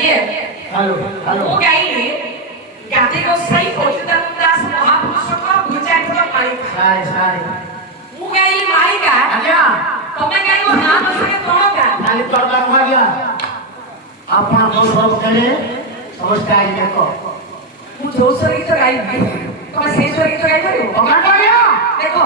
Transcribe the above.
ଆଜ୍ଞା hello hello ମୁଁ ଗାଇଲି ଗାଦି ଗୋସାଇ ଅଚ୍ୟୁତାନନ୍ଦ ଦାସ ମହାପୁରୁଷଙ୍କ ଭୁଜାଙ୍କ ମାଳିକା सारे सारे ମୁଁ ଗାଇଲି ମାଳିକା आज्ञा ତମେ ଗାଇବ ନାମ ସଙ୍ଗେ ତଳକା खाली तड़का हुआ गया ଆପଣ କୋଉ ସ୍ୱର ପକେଇଲେ ସମସ୍ତେ ଆଜି ଦେଖ ମୁଁ ଯୋଉ ସ୍ୱର ଗୀତ ଗାଇବି ତମେ ସେଇ ସ୍ୱର ଗୀତ ଗାଇପାରିବ ପକାଟ ଗया ଦେଖ